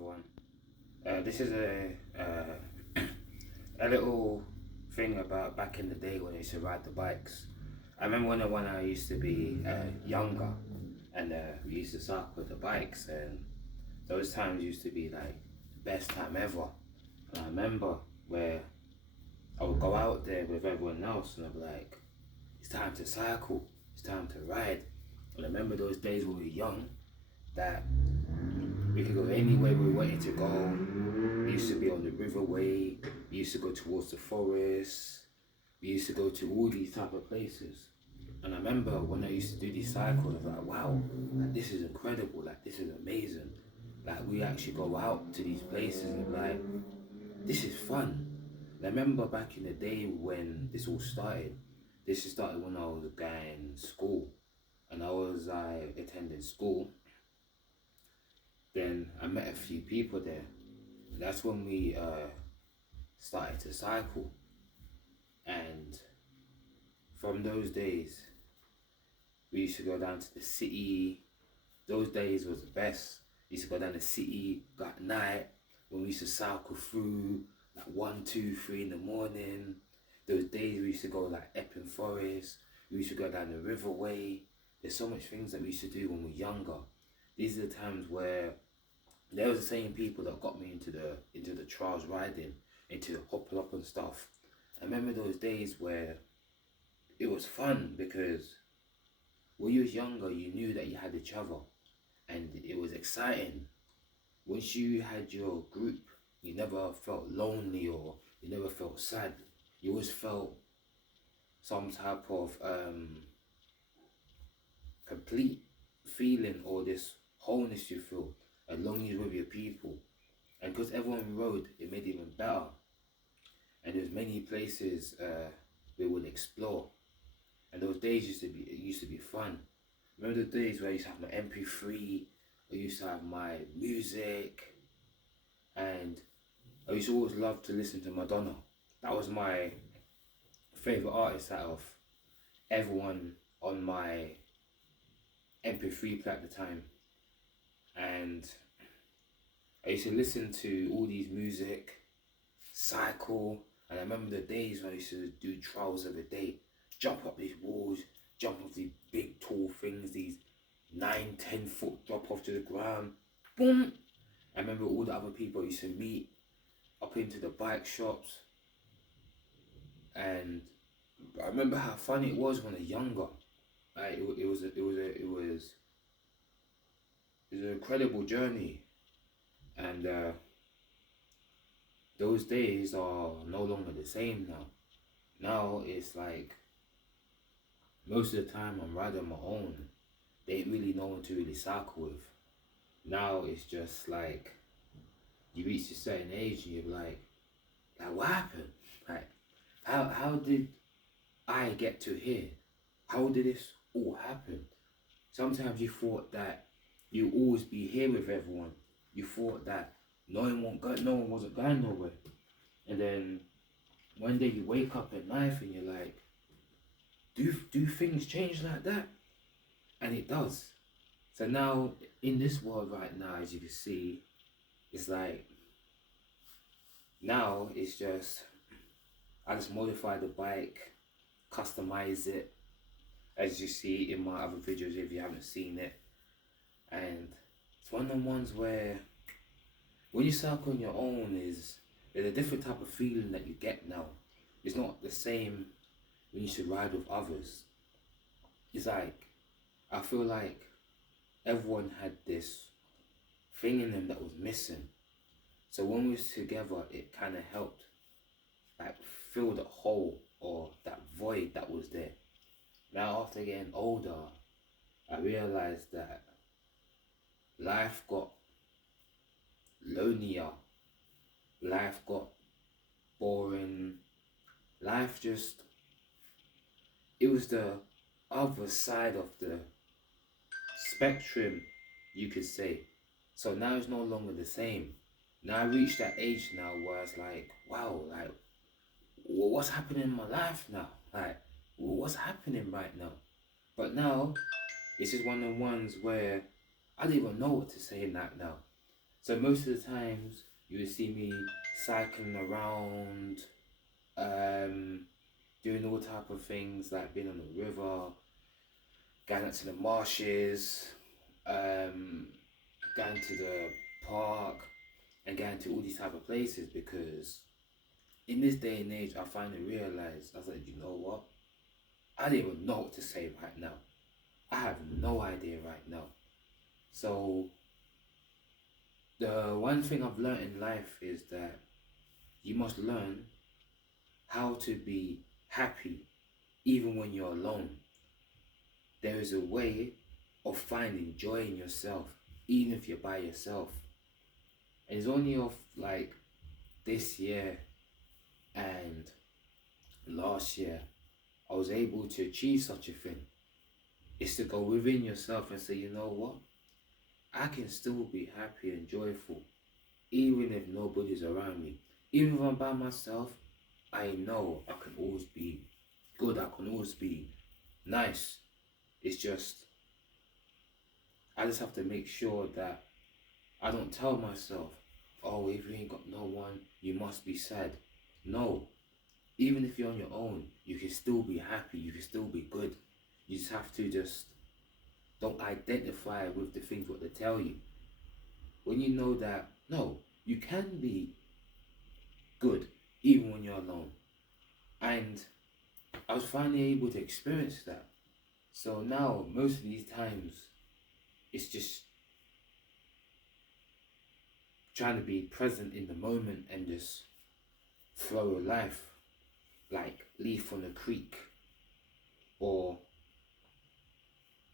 everyone. This is a little thing about back in the day when I used to ride the bikes. I remember when I used to be younger and we used to cycle the bikes, and those times used to be like the best time ever. And I remember where I would go out there with everyone else and I'd be like, it's time to cycle, it's time to ride. And I remember those days when we were young that we could go anywhere we wanted to go. We used to be on the riverway. We used to go towards the forest. We used to go to all these type of places. And I remember when I used to do these cycles, I was like, wow, like this is incredible. Like this is amazing. Like we actually go out to these places and like, this is fun. And I remember back in the day when this all started. This started when I was going to school, and I was attending school. Then I met a few people there. And that's when we started to cycle. And from those days, we used to go down to the city. Those days was the best. We used to go down the city at night when we used to cycle through like 1, 2, 3 in the morning. Those days we used to go like Epping Forest. We used to go down the Riverway. There's so much things that we used to do when we were younger. These are the times where there was the same people that got me into the trials riding, into the hopping up and stuff. I remember those days where it was fun because when you was younger, you knew that you had each other, and it was exciting. Once you had your group, you never felt lonely or you never felt sad. You always felt some type of complete feeling or this wholeness you feel as long as you're with your people. And because everyone rode, it made it even better. And there's many places we would explore. And those days used to be fun. Remember the days where I used to have my MP3, I used to have my music, and I used to always love to listen to Madonna. That was my favourite artist out of everyone on my MP3 player at the time. And I used to listen to all these music, cycle, and I remember the days when I used to do trials every day, jump up these walls, jump off these big tall things, these 9, 10 foot drop off to the ground, boom. I remember all the other people I used to meet up into the bike shops, and I remember how fun it was when I was younger. It was an incredible journey, and those days are no longer the same now. Now it's like most of the time I'm riding on my own. There ain't really no one to really cycle with. Now it's just like you reach a certain age and you're like what happened? Like how did I get to here? How did this all happen? Sometimes you thought that you always be here with everyone. You thought that no one wasn't going nowhere. And then one day you wake up at night and you're like, do things change like that? And it does. So now in this world right now, as you can see, it's like now it's just I just modify the bike, customize it, as you see in my other videos if you haven't seen it. And it's one of the ones where when you cycle on your own there's a different type of feeling that you get now. It's not the same when you should ride with others. It's like I feel like everyone had this thing in them that was missing. So when we was together, it kind of helped like fill the hole or that void that was there. Now after getting older, I realized that life got lonelier, life got boring, life just, it was the other side of the spectrum, you could say. So now it's no longer the same. Now I reached that age now where it's like, wow, like, what's happening in my life now? Like, what's happening right now? But now, it's just one of the ones where I don't even know what to say in that now. So most of the times you would see me cycling around, um, doing all type of things like being on the river, going out to the marshes, um, going to the park, and going to all these type of places because in this day and age, I finally realized, I was like, you know what? I don't even know what to say right now. I have no idea right now. So the one thing I've learned in life is that you must learn how to be happy even when you're alone. There is a way of finding joy in yourself, even if you're by yourself. And it's only of like this year and last year I was able to achieve such a thing. It's to go within yourself and say, you know what? I can still be happy and joyful, even if nobody's around me. Even if I'm by myself, I know I can always be good, I can always be nice. It's just, I just have to make sure that I don't tell myself, oh, if you ain't got no one, you must be sad. No, even if you're on your own, you can still be happy, you can still be good. You just have to just don't identify with the things what they tell you. When you know that, no, you can be good even when you're alone. And I was finally able to experience that. So now, most of these times, it's just trying to be present in the moment and just flow of life, like leaf on a creek, or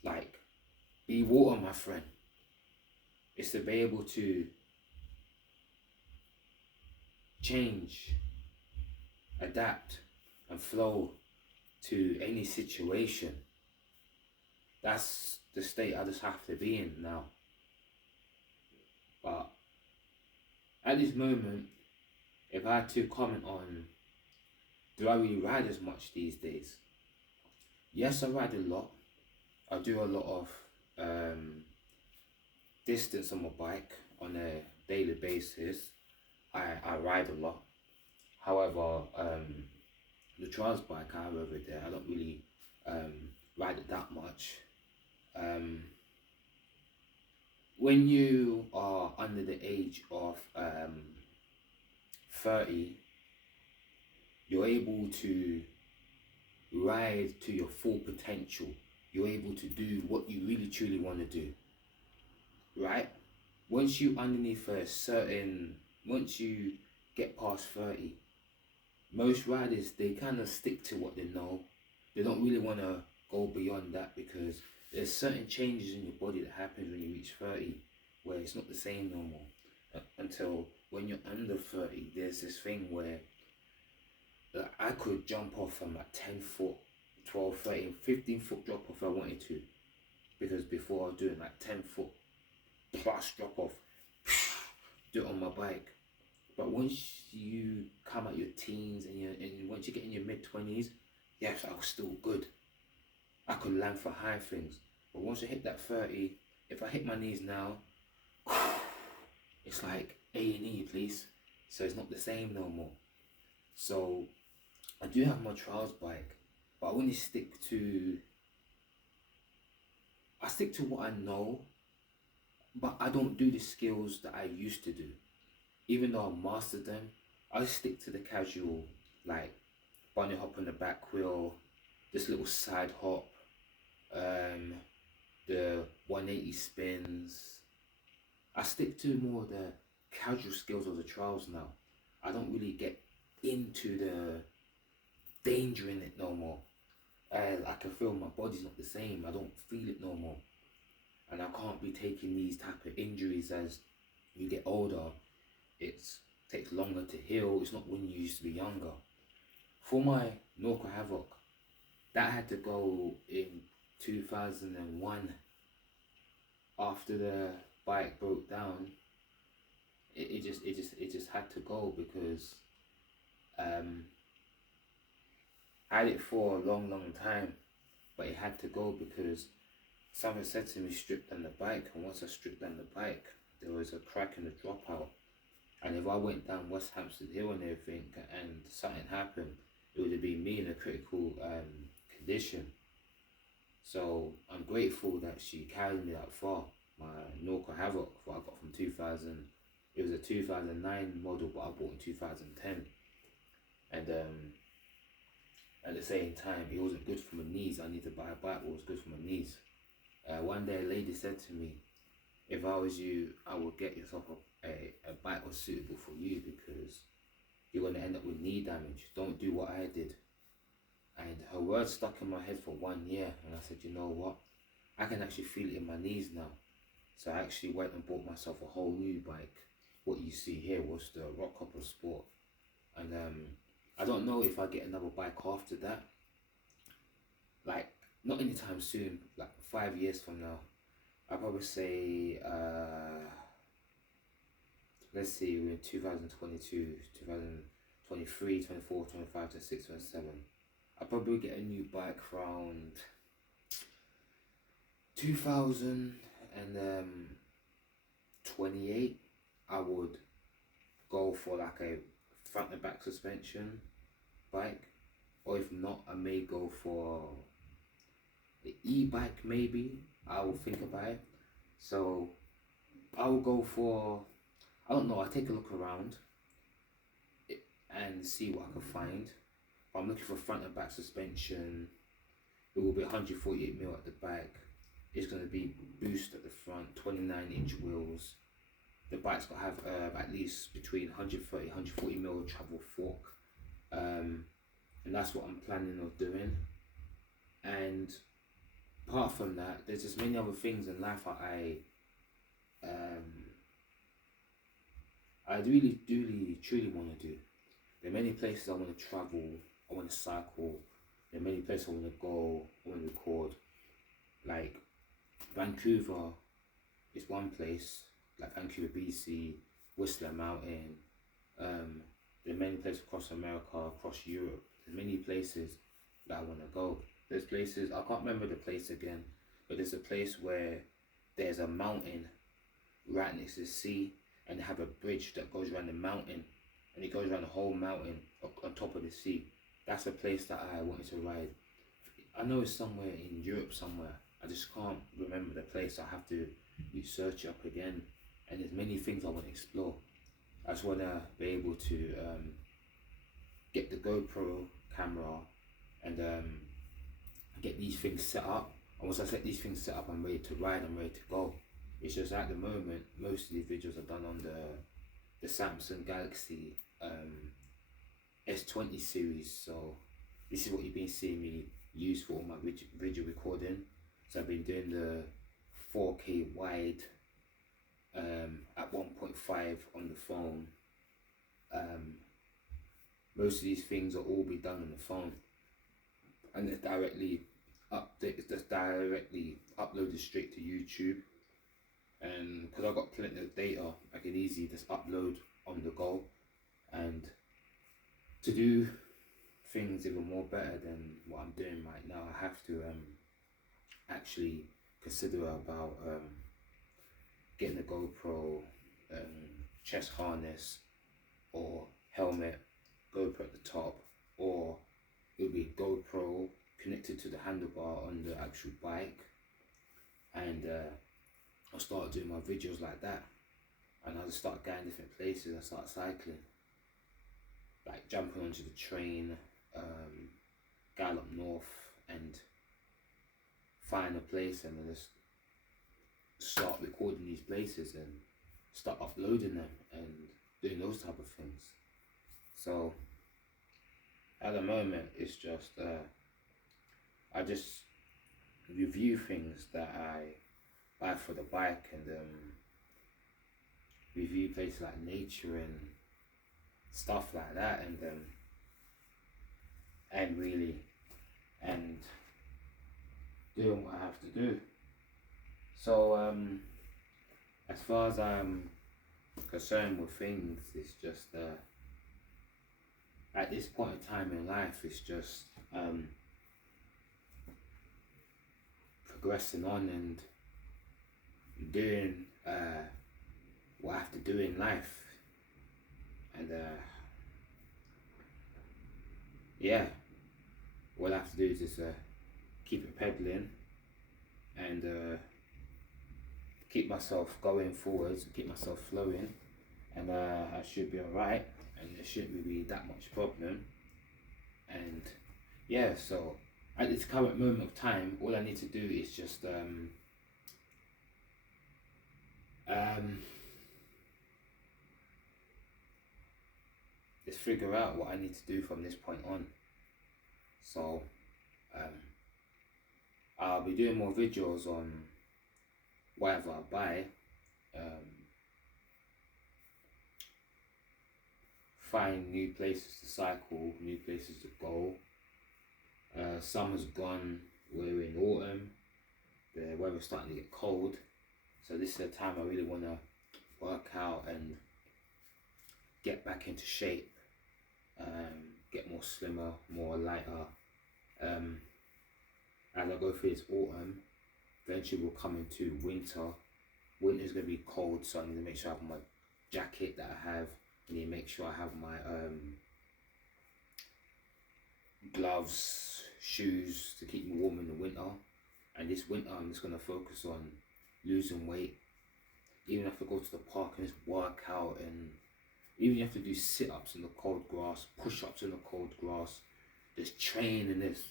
like be water, my friend. It's to be able to change, adapt, and flow to any situation. That's the state I just have to be in now. But at this moment, if I had to comment on, do I really ride as much these days? Yes, I ride a lot. I do a lot of distance on my bike on a daily basis. I ride a lot. However, the trials bike I have over there, I don't really ride it that much. Um, when you are under the age of 30, you're able to ride to your full potential. You're able to do what you really truly want to do, right? Once you underneath a certain, once you get past 30, most riders, they kind of stick to what they know. They don't really want to go beyond that because there's certain changes in your body that happens when you reach 30 where it's not the same no more. Until when you're under 30, there's this thing where I could jump off from like 10 foot, 12, 13, 15 foot drop off if I wanted to. Because before I was doing like 10 foot plus drop off, do it on my bike. But once you come out your teens and once you get in your mid-20s, yes, I was still good. I could land for high things. But once I hit that 30, if I hit my knees now, it's like A&E, please. So it's not the same no more. So I do have my trials bike, but I stick to what I know, but I don't do the skills that I used to do. Even though I mastered them, I stick to the casual, like bunny hop on the back wheel, this little side hop, the 180 spins. I stick to more of the casual skills of the trials now. I don't really get into the danger in it no more. I can feel my body's not the same. I don't feel it no more. And I can't be taking these type of injuries as you get older. It takes longer to heal. It's not when you used to be younger. For my Norco Havoc, that had to go in 2001 after the bike broke down. It just had to go because I had it for a long time, but it had to go because someone said to me strip down the bike, and once I stripped down the bike, there was a crack in the dropout. And if I went down West Hampstead Hill and everything and something happened, it would have been me in a critical condition. So I'm grateful that she carried me that far. My Norco Havoc, what I got from 2000, it was a 2009 model, but I bought in 2010. And at the same time, it wasn't good for my knees. I need to buy a bike that was good for my knees. One day a lady said to me, if I was you, I would get yourself a bike that's suitable for you, because you're going to end up with knee damage. Don't do what I did. And her words stuck in my head for 1 year, and I said, you know what, I can actually feel it in my knees now. So I actually went and bought myself a whole new bike. What you see here was the Rockhopper Sport. And I don't know if I get another bike after that. Like, not anytime soon, like 5 years from now. I'll probably say, let's see, we're in 2022, 2023, 24, 25, 26, 27. I'll probably get a new bike around 2028. I would go for like a front and back suspension bike, or if not, I may go for the e-bike maybe. I will think about it. So I will go for, I don't know, I'll take a look around and see what I can find. But I'm looking for front and back suspension. It will be 148mm at the back. It's going to be boost at the front, 29-inch wheels. The bike's got to have at least between 130 140mm travel fork. And that's what I'm planning on doing. And apart from that, there's just many other things in life that I really, truly want to do. There are many places I want to travel. I want to cycle. There are many places I want to go. I want to record. Like Vancouver is one place. Like Vancouver, BC, Whistler Mountain. There are many places across America, across Europe. There's many places that I want to go. There's places, I can't remember the place again, but there's a place where there's a mountain right next to the sea, and they have a bridge that goes around the mountain, and it goes around the whole mountain on top of the sea. That's a place that I wanted to ride. I know it's somewhere in Europe somewhere. I just can't remember the place. I have to research it up again. And there's many things I want to explore. I just want to be able to get the GoPro camera and get these things set up. And once I set these things set up, I'm ready to ride, I'm ready to go. It's just at the moment, most of these videos are done on the Samsung Galaxy S20 series. So this is what you've been seeing me use for all my video recording. So I've been doing the 4K wide at 1.5 on the phone. Most of these things will all be done on the phone, and it's directly uploaded straight to YouTube. And because I've got plenty of data, I can easily just upload on the go. And to do things even more better than what I'm doing right now, I have to actually consider about getting a GoPro chest harness or helmet, GoPro at the top, or it'll be GoPro connected to the handlebar on the actual bike. And I'll start doing my videos like that, and I'll just start going different places. I start cycling, like jumping onto the train, Gallop North, and find a place and then just start recording these places and start uploading them and doing those type of things. So at the moment, it's just I just review things that I buy for the bike, and review places like nature and stuff like that, and really doing what I have to do. So as far as I'm concerned with things, it's just at this point in time in life, it's just progressing on and doing what I have to do in life. And yeah, all I have to do is just keep it pedaling and keep myself going forwards, keep myself flowing, and I should be alright, and there shouldn't be that much problem. And yeah, so at this current moment of time, all I need to do is just just figure out what I need to do from this point on. So I'll be doing more videos on whatever I buy. Find new places to cycle, new places to go. Summer's gone, we're in autumn, the weather's starting to get cold, so this is a time I really want to work out and get back into shape, get more slimmer, more lighter. As I go through this autumn, eventually we'll come into winter. Winter's going to be cold, so I need to make sure I have my jacket that I have. I need to make sure I have my gloves, shoes to keep me warm in the winter. And this winter I'm just going to focus on losing weight. Even if I go to the park and just work out, and even if you have to do sit-ups in the cold grass, push-ups in the cold grass, just train and just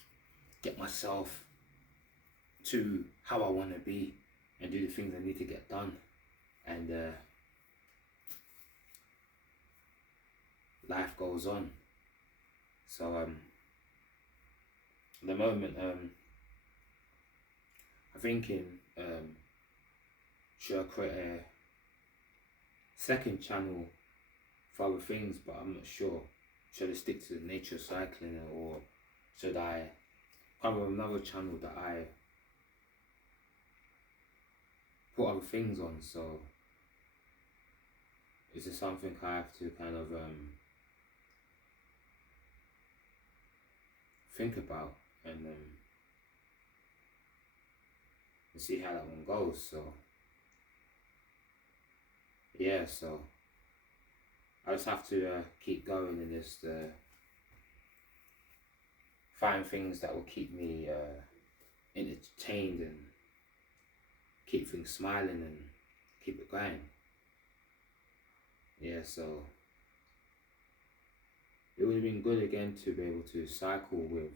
get myself to how I want to be and do the things I need to get done. And life goes on. So at the moment I'm thinking, should I create a second channel for other things, but I'm not sure. Should I stick to the nature cycling, or should I come with another channel that I put other things on? So is this something I have to kind of think about and see how that one goes? So yeah, so I just have to keep going and just find things that will keep me entertained and keep things smiling and keep it going. Yeah, so it would have been good again to be able to cycle with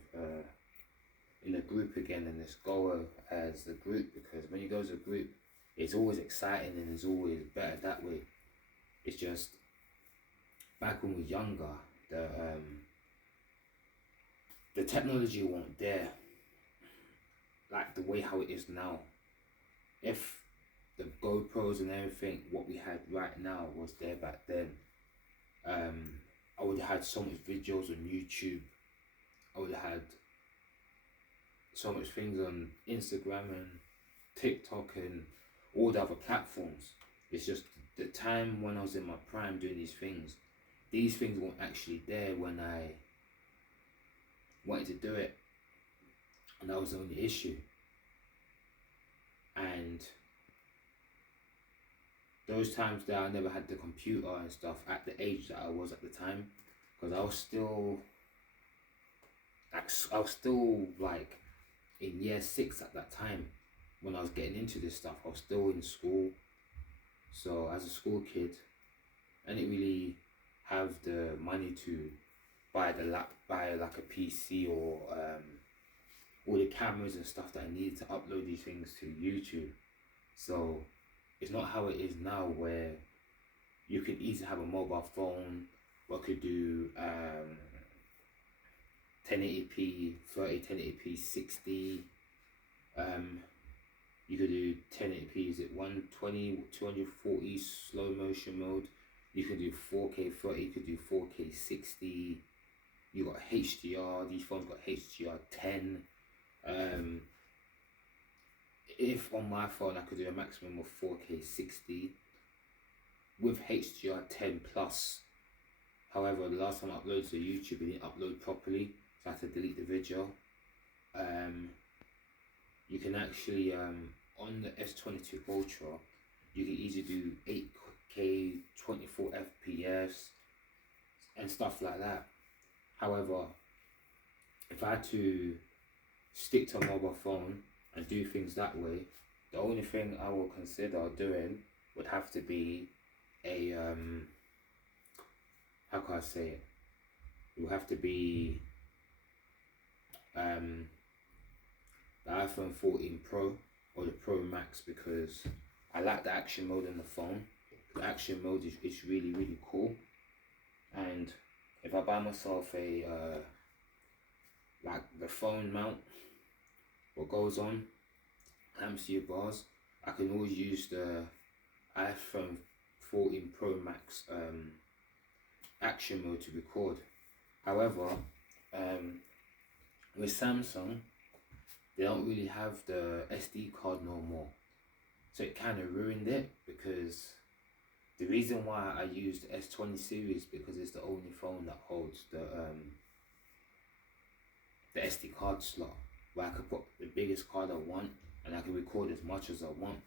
in a group again and just go as a group, because when you go as a group, it's always exciting and it's always better that way. It's just back when we were younger, the technology wasn't there like the way how it is now. If the GoPros and everything, what we had right now, was there back then, I would have had so much videos on YouTube. I would have had so much things on Instagram and TikTok and all the other platforms. It's just the time when I was in my prime doing these things weren't actually there when I wanted to do it, and that was the only issue. And those times that I never had the computer and stuff at the age that I was at the time, because I was still like in year 6 at that time when I was getting into this stuff. I was still in school, so as a school kid, I didn't really have the money to buy like a PC or all the cameras and stuff that I needed to upload these things to YouTube. So it's not how it is now, where you can easily have a mobile phone what could do 1080p, 1080p 60. You could do 1080p, is it 120, 240 slow motion mode. You can do 4K 30, you could do 4K 60. You got HDR, these phones got HDR 10. If on my phone I could do a maximum of 4K 60 with HDR 10 plus. However, the last time I uploaded to YouTube, it didn't upload properly, so I had to delete the video. You can actually on the S22 Ultra, you can easily do 8K, 24 FPS, and stuff like that. However, if I had to stick to a mobile phone and do things that way, the only thing I will consider doing would have to be a how can I say it? It would have to be the iPhone 14 Pro or the Pro Max, because I like the action mode on the phone. The action mode is really, really cool. And if I buy myself a like the phone mount, what goes on hamster bars, I can always use the iPhone 14 Pro Max action mode to record. However, with Samsung, they don't really have the SD card no more, so it kind of ruined it, because the reason why I use the S20 series, because it's the only phone that holds the SD card slot, where I can put the biggest card I want and I can record as much as I want.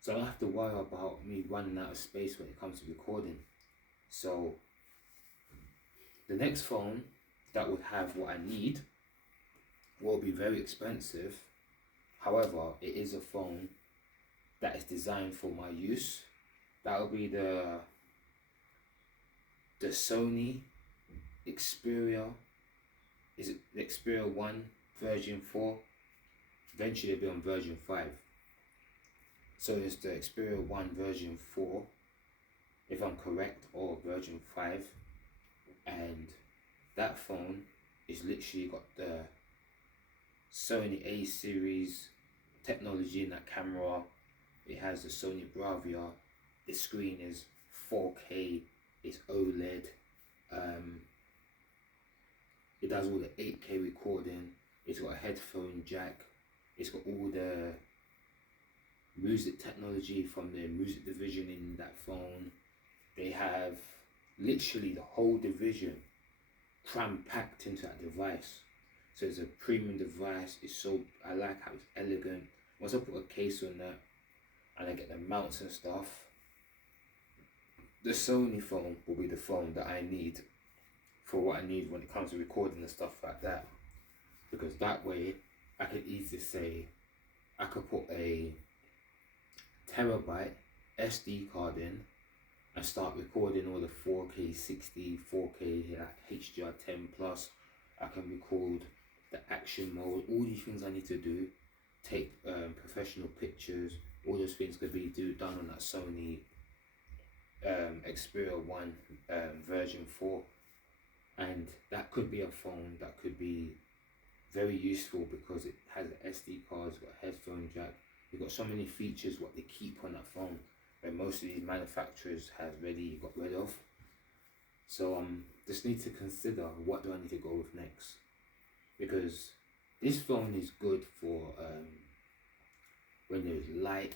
So I don't have to worry about me running out of space when it comes to recording. So the next phone that would have what I need will be very expensive. However, it is a phone that is designed for my use. That will be the Sony Xperia. Is it the Xperia 1 version 4? Eventually it'll be on version 5. So it's the Xperia 1 version 4, if I'm correct, or version 5. And that phone is literally got the Sony A series technology in that camera. It has the Sony Bravia. The screen is 4K, it's OLED. It does all the 8K recording. It's got a headphone jack. It's got all the music technology from the music division in that phone. They have literally the whole division cram packed into that device. So it's a premium device. I like how it's elegant. Once I put a case on that and I get the mounts and stuff, the Sony phone will be the phone that I need for what I need when it comes to recording and stuff like that. Because that way I could easily say I could put a terabyte SD card in and start recording all the 4K 60, 4K like HDR10 plus. I can record the action mode, all these things I need to do, take professional pictures. All those things could be done on that Sony Xperia 1 version 4. And that could be a phone that could be very useful, because it has an SD card, it's got a headphone jack. You've got so many features what they keep on that phone that most of these manufacturers have already got rid of. So just need to consider, what do I need to go with next? Because this phone is good for when there's light.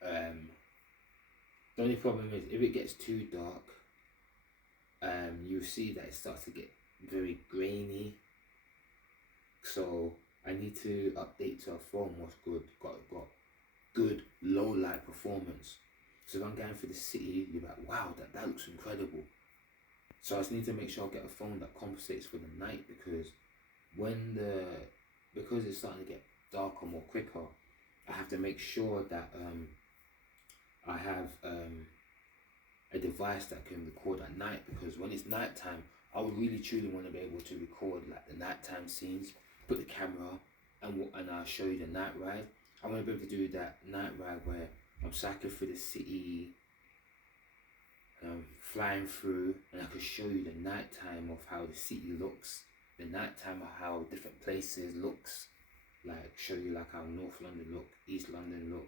The only problem is if it gets too dark, you see that it starts to get very grainy. So I need to update to a phone what's got good low light performance. So if I'm going through the city, you're like, wow, that looks incredible. So I just need to make sure I get a phone that compensates for the night, because because it's starting to get darker more quicker, I have to make sure that I have a device that can record at night, because when it's nighttime, I would really truly want to be able to record like the nighttime scenes, put the camera and I'll show you the night ride. I want to be able to do that night ride where I'm cycling through the city, flying through, and I can show you the nighttime of how the city looks, the nighttime of how different places looks, like show you like how North London look, East London look,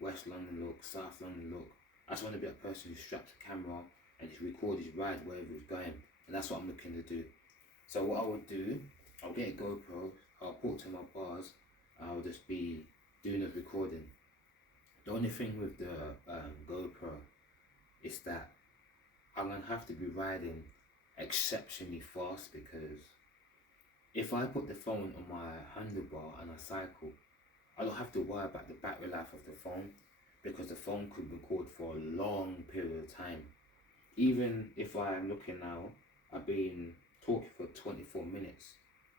West London look, South London look. I just want to be a person who straps a camera and just record his ride wherever he's going, and that's what I'm looking to do. So what I would do, I'll get a GoPro, I'll put to my bars, I'll just be doing the recording. The only thing with the GoPro is that I'm going to have to be riding exceptionally fast, because if I put the phone on my handlebar and I cycle, I don't have to worry about the battery life of the phone, because the phone could record for a long period of time. Even if I'm looking now, I've been talking for 24 minutes.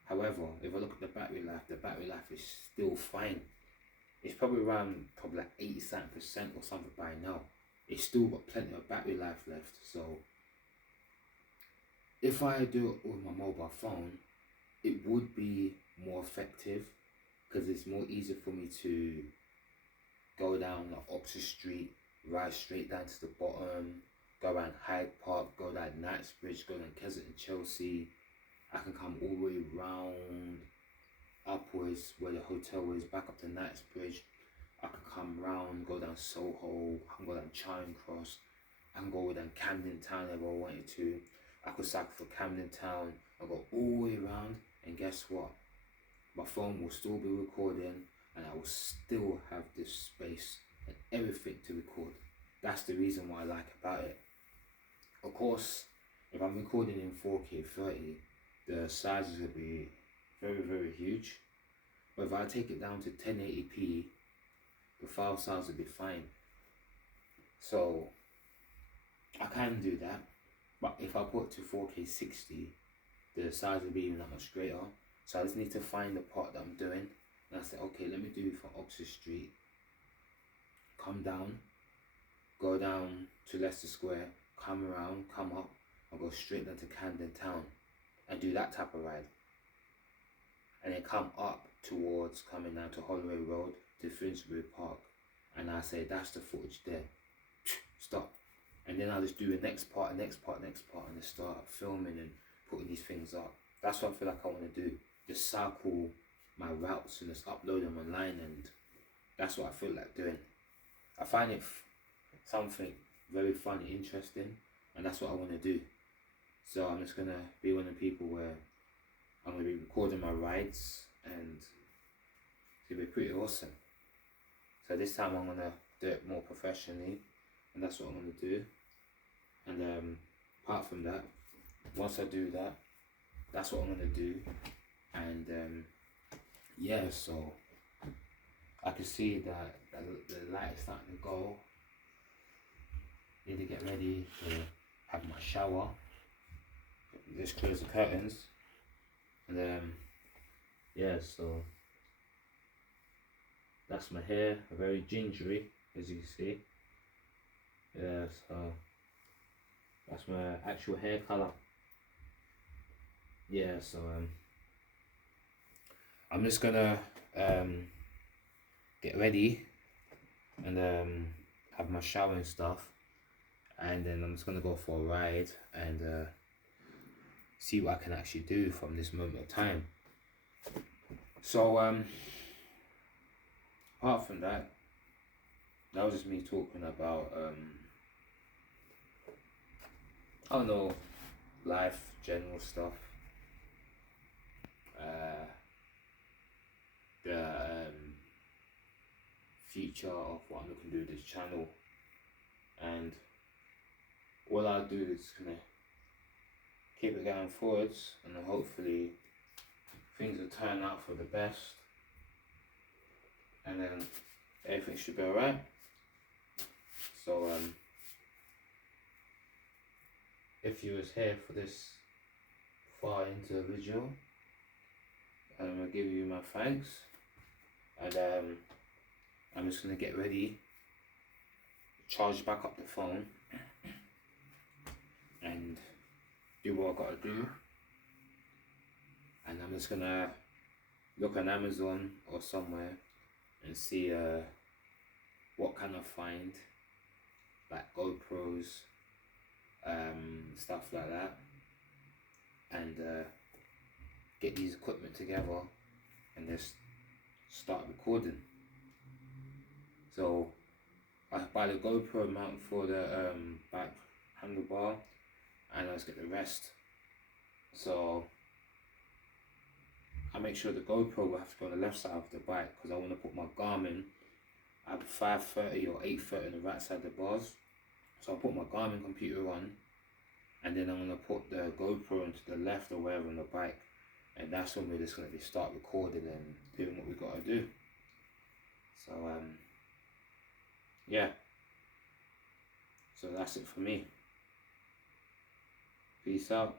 However, if I look at the battery life is still fine. It's probably around like 87% or something by now. It's still got plenty of battery life left. So if I do it with my mobile phone, it would be more effective because it's more easy for me to go down like Oxford Street, ride straight down to the bottom, go around Hyde Park, go down Knightsbridge, go down Kensington, Chelsea. I can come all the way round upwards where the hotel is, back up to Knightsbridge. I can come round, go down Soho, I can go down Charing Cross, I can go down Camden Town if I wanted to. I could cycle for Camden Town, I go all the way around, and guess what? My phone will still be recording, and I will still have this space and everything to record. That's the reason why I like about it. Of course, if I'm recording in 4K 30, the sizes will be very, very huge. But if I take it down to 1080p, the file size will be fine. So I can do that. But if I put it to 4K 60, the size will be even that much greater. So I just need to find the part that I'm doing. And I said, okay, let me do it from Oxford Street. Come down, go down to Leicester Square, come around, come up, and go straight down to Camden Town and do that type of ride. And then come up towards coming down to Holloway Road to Finsbury Park. And I say, that's the footage there. Stop. And then I'll just do the next part, and just start filming and putting these things up. That's what I feel like I want to do. Just cycle my routes and just upload them online, and that's what I feel like doing. I find it something very fun and interesting, and that's what I want to do. So I'm just going to be one of the people where I'm going to be recording my rides, and it's going to be pretty awesome. So this time I'm going to do it more professionally, and that's what I'm going to do. And apart from that, once I do that, that's what I'm going to do. And yeah, so I can see that the light is starting to go. Need to get ready to have my shower. Just close the curtains. And yeah, so that's my hair, very gingery, as you can see. Yeah, so that's my actual hair color. Yeah, so I'm just gonna get ready and have my shower and stuff, and then I'm just gonna go for a ride and see what I can actually do from this moment of time. So apart from that, that was just me talking about I don't know, life, general stuff. The future of what I'm looking to do with this channel, and all I'll do is gonna keep it going forwards, and then hopefully things will turn out for the best, and then everything should be alright. So if you was here for this far into the video, I'm gonna give you my thanks, and I'm just gonna get ready, charge back up the phone, and do what I gotta do. And I'm just gonna look on Amazon or somewhere and see what can I find, like GoPros, stuff like that, and get these equipment together and just start recording. So I buy the GoPro mount for the back handlebar, and I just get the rest. So I make sure the GoPro will have to go on the left side of the bike, because I want to put my Garmin at 530 or 830 on the right side of the bars. So I'll put my Garmin computer on, and then I'm going to put the GoPro into the left or wherever on the bike, and that's when we're just going to start recording and doing what we got to do. So yeah. So that's it for me. Peace out.